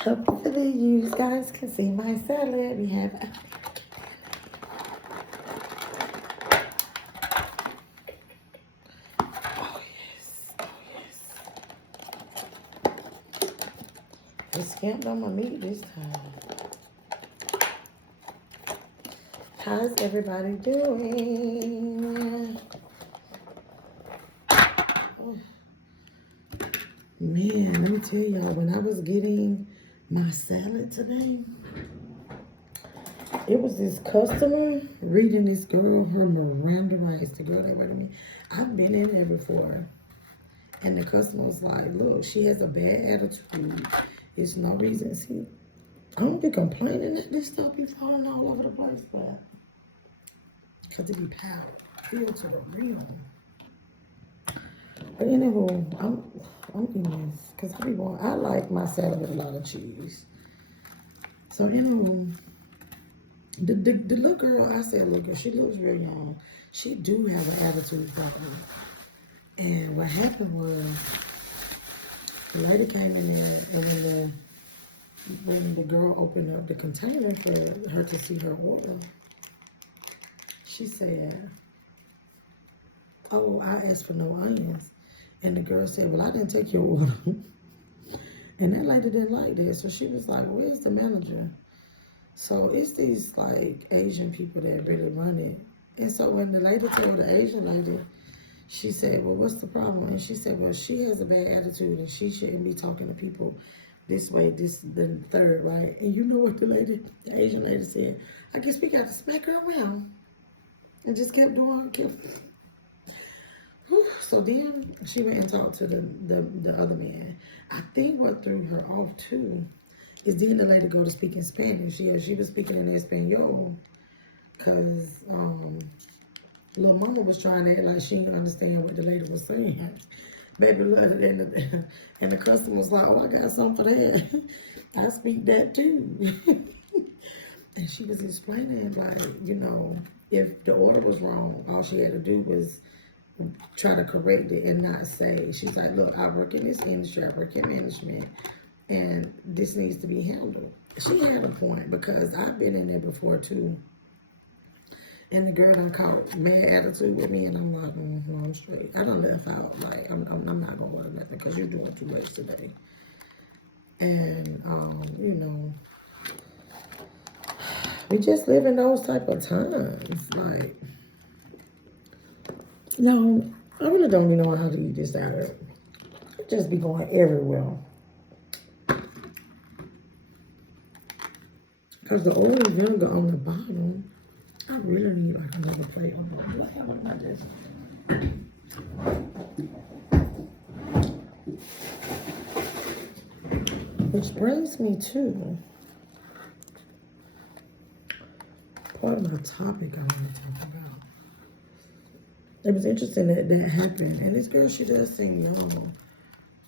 Hopefully you guys can see my salad. We have oh yes, oh yes. It's stamped on my meat this time. How's everybody doing? Man, let me tell y'all, when I was getting my salad today, it was this customer reading this girl her Miranda rights. The girl that waited me. I've been in there before. And the customer was like, look, she has a bad attitude. It's no reason. See, I don't be complaining that this stuff be falling all over the place, but because it be powder, filled to the rim. But anywho, I'm eating this because I like my salad with a lot of cheese. So anywho, the little girl, I said little girl, she looks real young. She do have an attitude problem. And what happened was, the lady came in there, and when the girl opened up the container for her to see her order, she said, oh, I asked for no onions. And the girl said, well, I didn't take your order. And that lady didn't like that. So she was like, where's the manager? So it's these like Asian people that really run it. And so when the lady told the Asian lady, she said, well, what's the problem? And she said, well, she has a bad attitude and she shouldn't be talking to people this way, this, the third, right? And you know what the Asian lady said? I guess we got to smack her around. And just kept doing, So then she went and talked to the other man. I think what threw her off too is then the lady go to speak in Spanish. She was speaking in Espanol because little mama was trying to act like she didn't understand what the lady was saying. Baby, and the customer was like, oh, I got something for that. I speak that too. And she was explaining, like, you know, if the order was wrong, all she had to do was try to correct it and not say. She's like, look, I work in this industry, I work in management, and this needs to be handled. She had a point because I've been in there before too. And the girl done caught mad attitude with me, and I'm like, no, I'm straight. I done left out, like, I'm not gonna order nothing because you're doing too much today. And, you know, we just live in those type of times. Like, no, I really don't even know how to eat this salad. It just be going everywhere. Because the oil and vinegar on the bottom, I really need like another plate on the bottom. Do I have one of my desk? Which brings me to part of my topic I want to talk about. It was interesting that that happened. And this girl, she does seem young.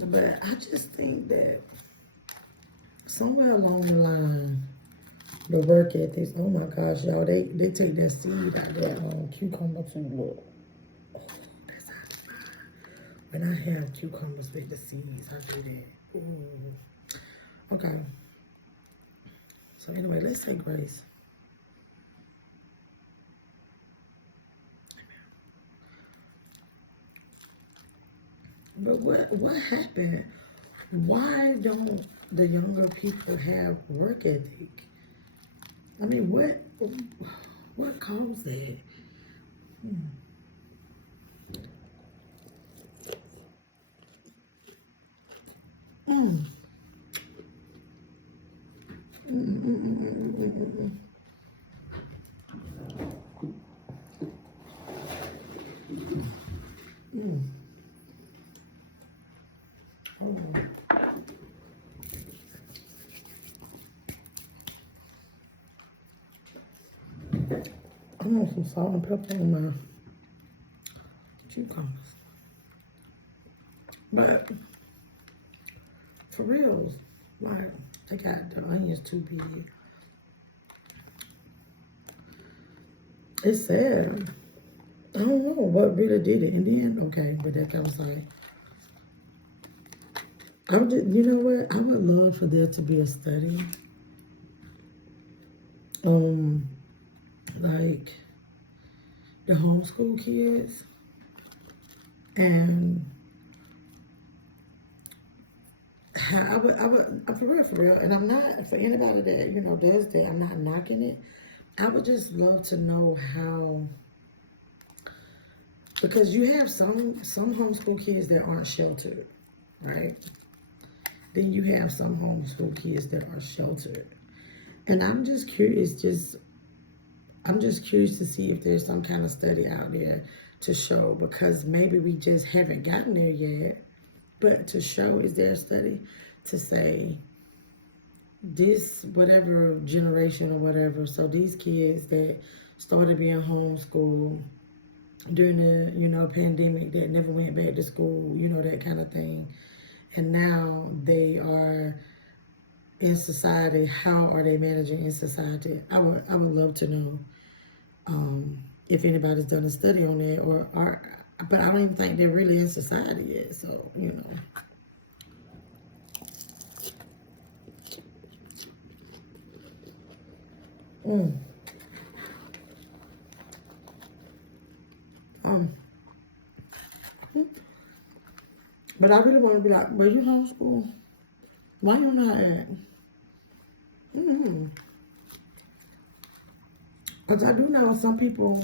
But I just think that somewhere along the line, the work ethics, oh my gosh, y'all, they take that seed out that cucumber too. Look. Oh, that's how it's fine. When I have cucumbers with the seeds, I do that. Ooh. Okay. So anyway, let's say grace. But what happened? Why don't the younger people have work ethic? I mean, what caused that? Mm. I want some salt and pepper in my cucumbers. But for reals, like, they got the onions too big. It's sad. I don't know what really did it. And then, okay, but that was like, I would, you know what? I would love for there to be a study, like the homeschool kids, and how I'm for real, and I'm not for anybody that does that. I'm not knocking it. I would just love to know how, because you have some homeschool kids that aren't sheltered, right? Then you have some homeschool kids that are sheltered, and I'm just curious to see if there's some kind of study out there to show, because maybe we just haven't gotten there yet. But to show, is there a study to say this whatever generation or whatever, so these kids that started being homeschooled during the pandemic, that never went back to school, that kind of thing, and now they are in society, how are they managing in society? I would love to know if anybody's done a study on that, or are, but I don't even think they're really in society yet, so Mm. Um, but I really want to be like, were you homeschool? Why you not at? Because I do know some people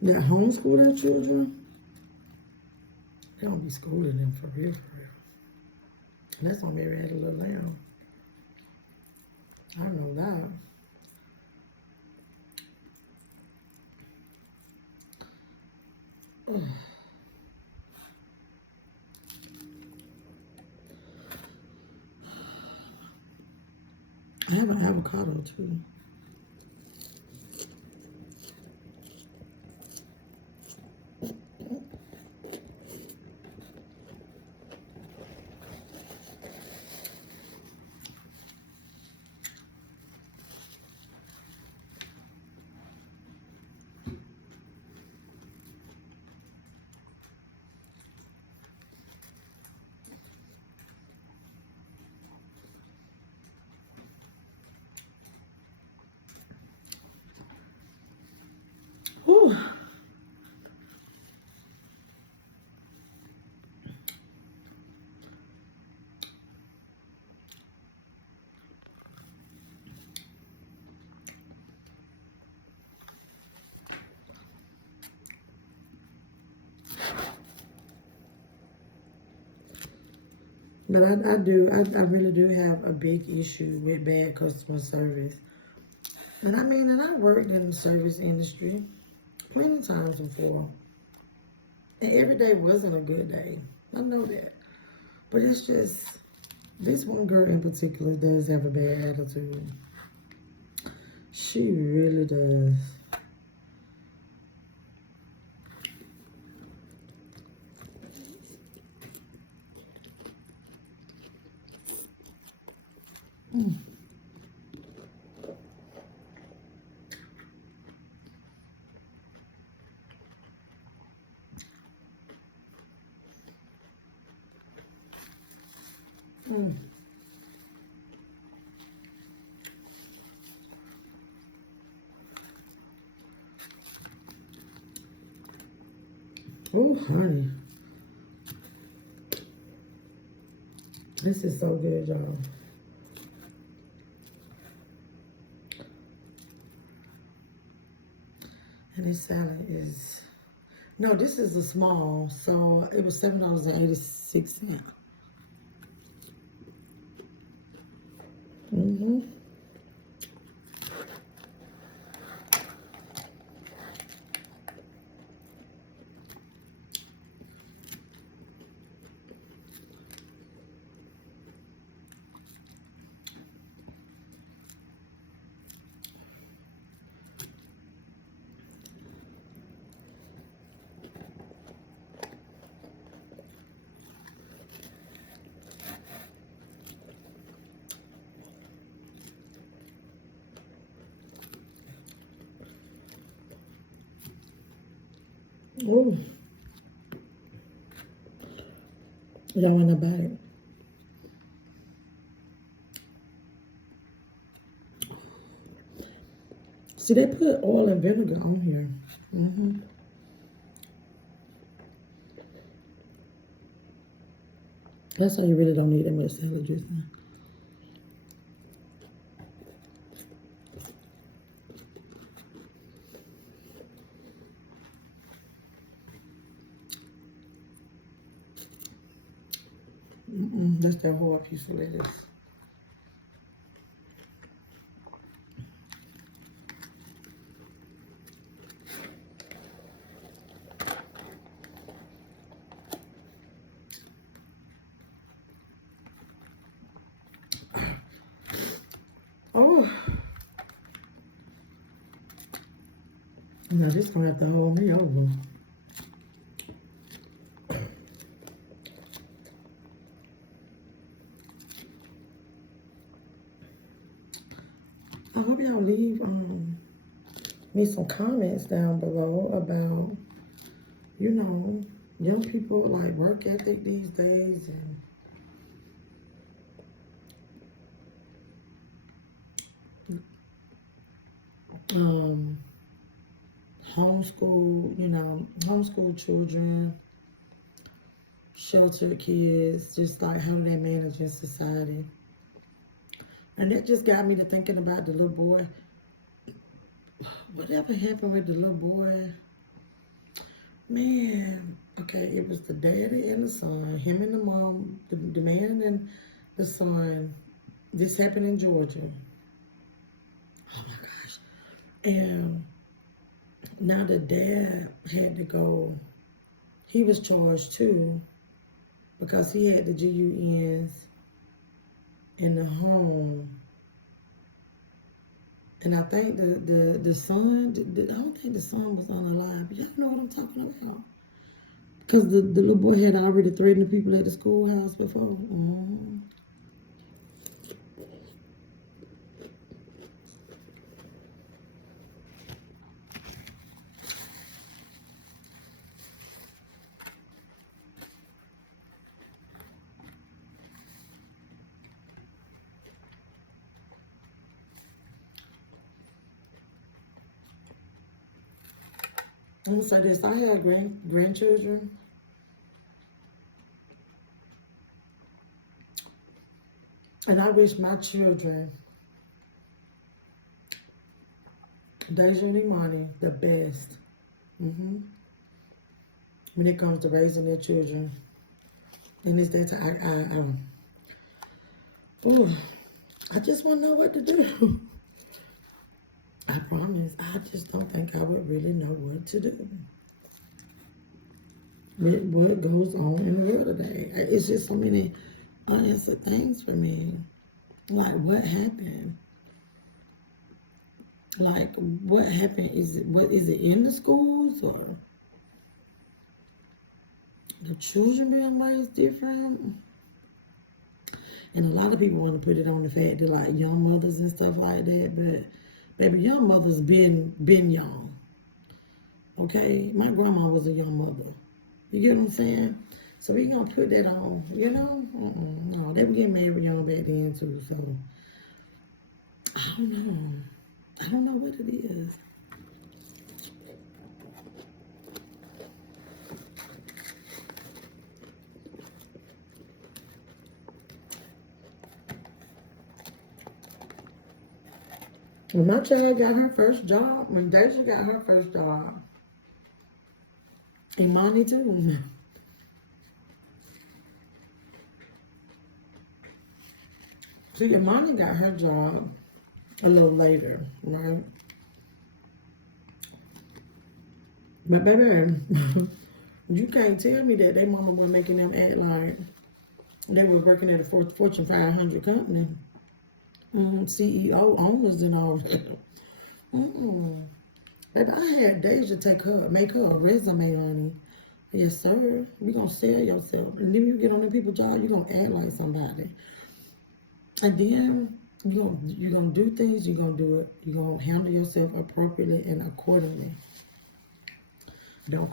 that homeschool their children, they don't be schooling them for real, for real. And that's on Mary Had a Little Lamb. I know that. I have an avocado too. Whew. But I really do have a big issue with bad customer service. And I worked in the service industry plenty times before. And every day wasn't a good day. I know that. But it's just, this one girl in particular does have a bad attitude. She really does. Mm. Mm. Oh, honey. This is so good, y'all. And this salad is, no, this is a small, so it was $7.86. Mm-hmm. Oh, y'all want to bite? See, they put oil and vinegar on here. That's how you really don't need that much salad dressing. That's that whole piece of lettuce. Oh. Now this gonna have to hold me over. I hope y'all leave me some comments down below about, you know, young people like work ethic these days and homeschool, you know, homeschool children, sheltered kids, just like how they manage in society. And that just got me to thinking about the little boy. Whatever happened with the little boy? Man, okay, it was the daddy and the son, him and the mom, the man and the son. This happened in Georgia. Oh my gosh. And now the dad had to go. He was charged too because he had the GUNs in the home. And I think the son, I don't think the son was unalive. But y'all know what I'm talking about. Because the little boy had already threatened the people at the schoolhouse before. I'm gonna say this, I had grandchildren. And I wish my children, Deja and Imani, the best. When it comes to raising their children. And it's that time, I just want to know what to do. I promise, I just don't think I would really know what to do. With what goes on in the world today. It's just so many unanswered things for me. Like, what happened? Like, what happened? Is it in the schools or the children being raised different? And a lot of people want to put it on the fact that like young mothers and stuff like that, but baby, young mothers been young. Okay, my grandma was a young mother. You get what I'm saying? So we gonna put that on, you know? No, they were getting married young back then too. So I don't know. I don't know what it is. When my child got her first job, when Deja got her first job, Imani too. See, Imani got her job a little later, right? But baby, you can't tell me that their mama was making them act like they were working at a Fortune 500 company. CEO, owners and all that. Baby, I had Deja make her a resume, honey. Yes, sir. We gonna sell yourself. And then you get on the people's job, you gonna act like somebody. And then you gonna do things, you gonna do it. You gonna handle yourself appropriately and accordingly. Don't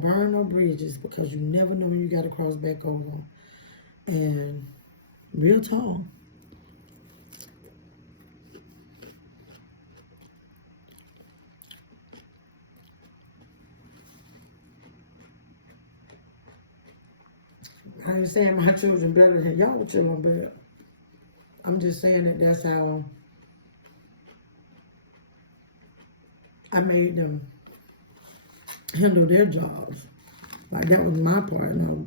burn no bridges because you never know when you gotta cross back over. And real talk. I ain't saying my children better than y'all children, but I'm just saying that that's how I made them handle their jobs. Like, that was my part. Now,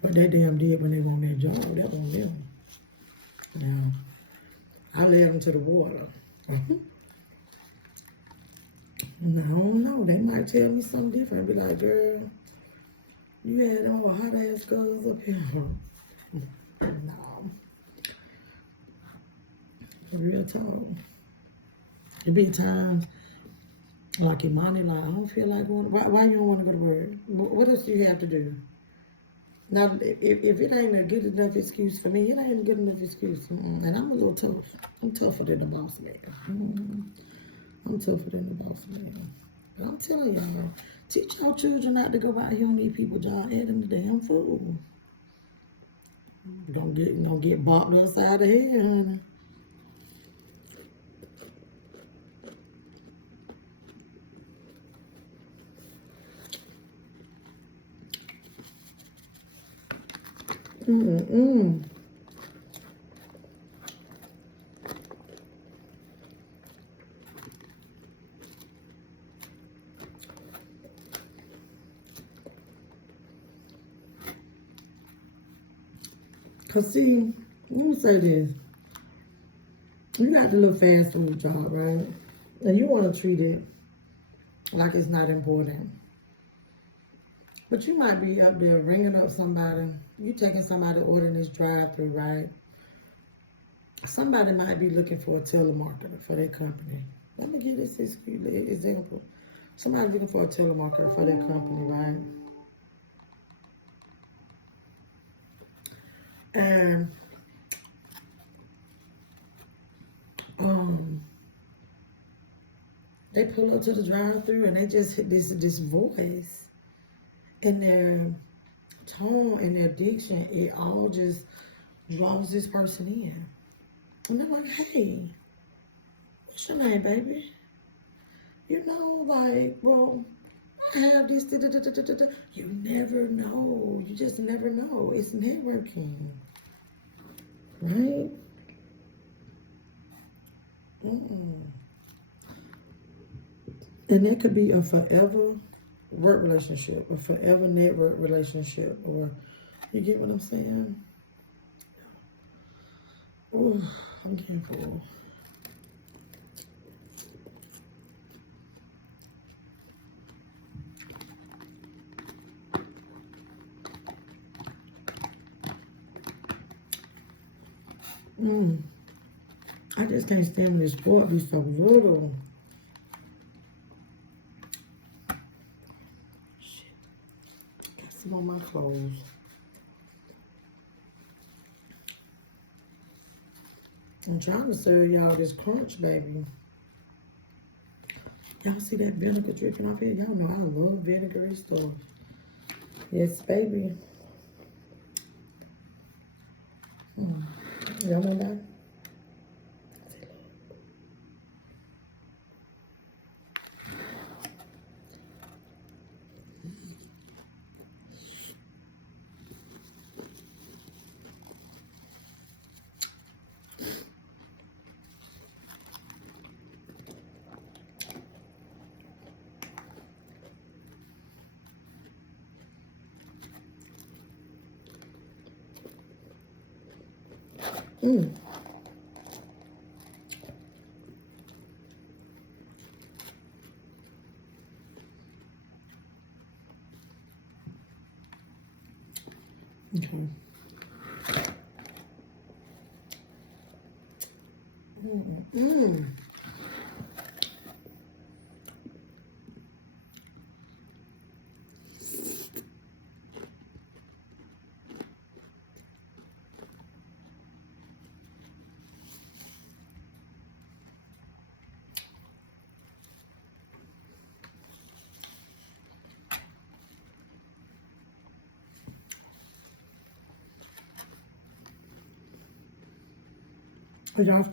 what they damn did when they were on their job, that was them. Now, I led them to the water. And I don't know. They might tell me something different. Be like, girl, you had them hot ass girls up here. No. Real talk. It be times like Imani, like, I don't feel like going. Why you don't want to go to work? What else do you have to do? Now, if it ain't a good enough excuse for me, it ain't a good enough excuse. And I'm a little tough. I'm tougher than the boss man. I'm tougher than the boss man. But I'm telling y'all, teach your children not to go out here and need people job. Add them the damn fool. Don't get bopped upside the head, honey. Cause see, let me say this. You got the little fast food job, right? And you want to treat it like it's not important. But you might be up there ringing up somebody. You taking somebody ordering this drive-through, right? Somebody might be looking for a telemarketer for their company. Let me give this example. Somebody looking for a telemarketer for their company, right? And they pull up to the drive-through and they just hit this voice, and their tone and their diction, it all just draws this person in. And they're like, hey, what's your name, baby? You know, like, well, I have this. Da, da, da, da, da, da. You never know. You just never know. It's networking, right? And that could be a forever work relationship, a forever network relationship, or you get what I'm saying? Oh, I'm getting full. I just can't stand this sport be so little. Shit. Got some on my clothes. I'm trying to serve y'all this crunch, baby. Y'all see that vinegar dripping off here? Y'all know I love vinegary stuff. Yes, baby. Y'all want that? Okay. Y'all.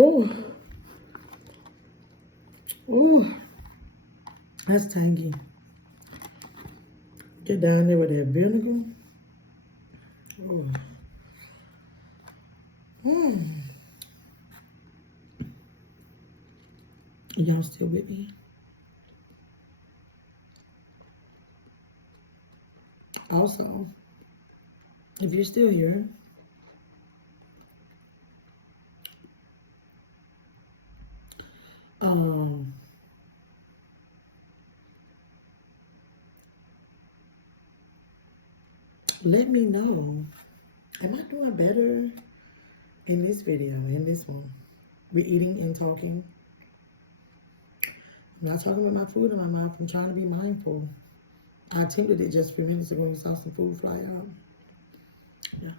Oh, oh, that's tangy. Get down there with that vinegar. Oh. Y'all still with me? Also, if you're still here, let me know. Am I doing better in this video, in this one? We're eating and talking. I'm not talking about my food in my mouth. I'm trying to be mindful. I attempted it just a few minutes ago when we saw some food fly out. Yeah.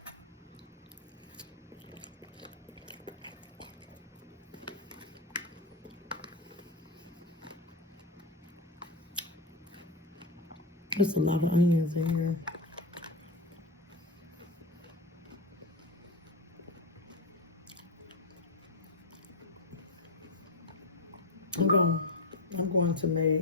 There's a lot of onions in here. I'm going to make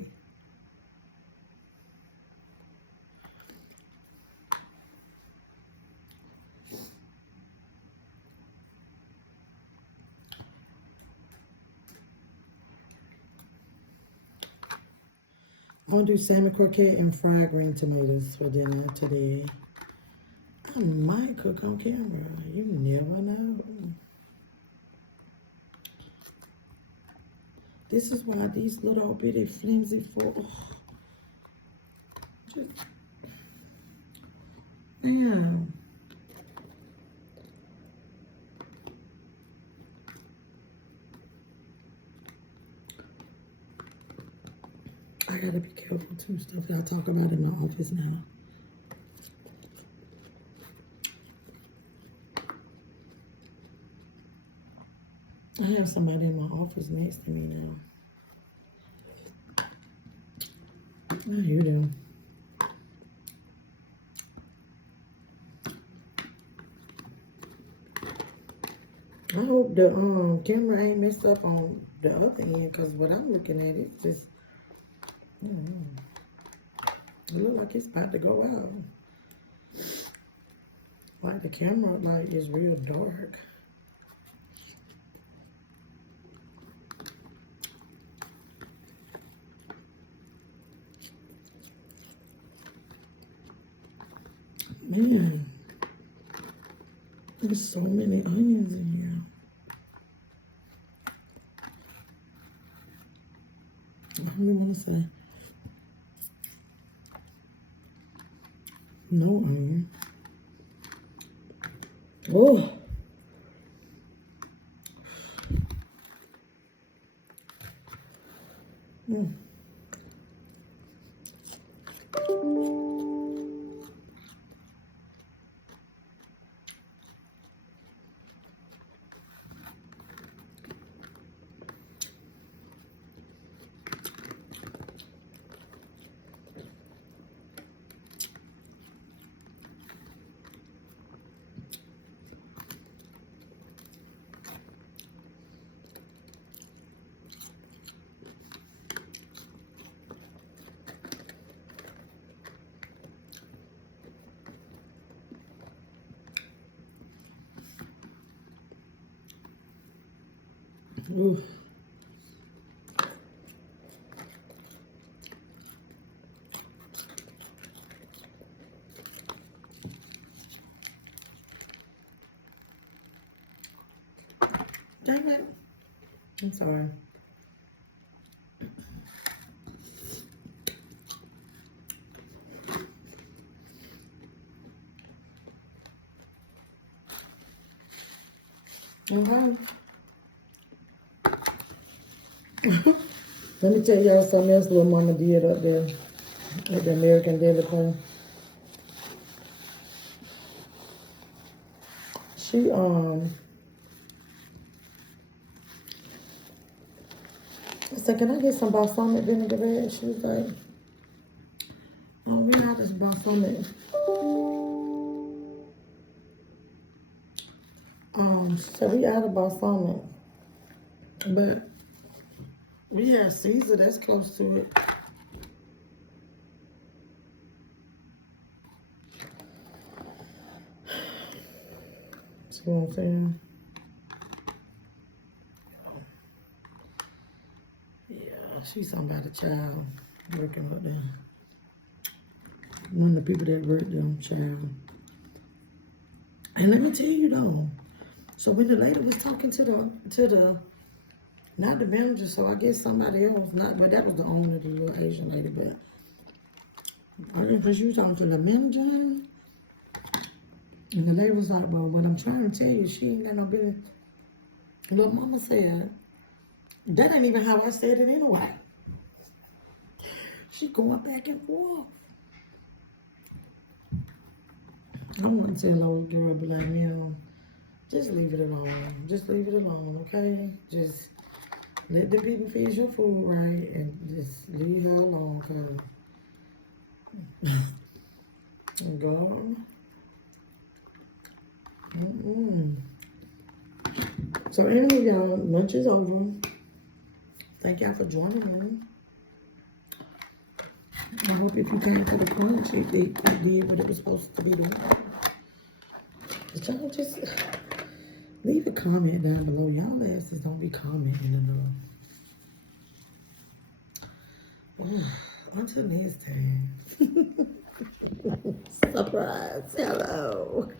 I'm gonna do salmon croquette and fried green tomatoes for dinner today. I might cook on camera. You never know. This is why these little bitty flimsy man. I gotta be careful too, stuff that I talk about in my office now. I have somebody in my office next to me now. How you doing? I hope the camera ain't messed up on the other end, because what I'm looking at is just, it look like it's about to go out. Like the camera light is real dark. Man, there's so many onions in here. I don't even want to say no onion. Oh. Ooh. Dang it. I'm sorry. Okay. Let me tell y'all something else little mama did up there at the American Deli Queen. She I said, can I get some balsamic vinaigrette? She was like, oh, we have this balsamic. She said, we out of balsamic. But we have Caesar that's close to it. See what I'm saying? Yeah, she's somebody child working with them. One of the people that worked them child. And let me tell you though, so when the lady was talking to the not the manager, so I guess somebody else, not, but that was the owner, the little Asian lady, but I think she was talking to the manager, and the lady was like, well, what I'm trying to tell you, she ain't got no business. Little mama said, that ain't even how I said it anyway. She going back and forth. I want to tell old girl, be like, just leave it alone. Just leave it alone, okay? Just let the people feed your food right and just leave her alone, cause go. So anyway, y'all, lunch is over. Thank y'all for joining me. I hope if you came to the crunch, it did what it was supposed to be doing. But y'all just leave a comment down below. Y'all asses don't be commenting enough. Until next time. Surprise. Hello.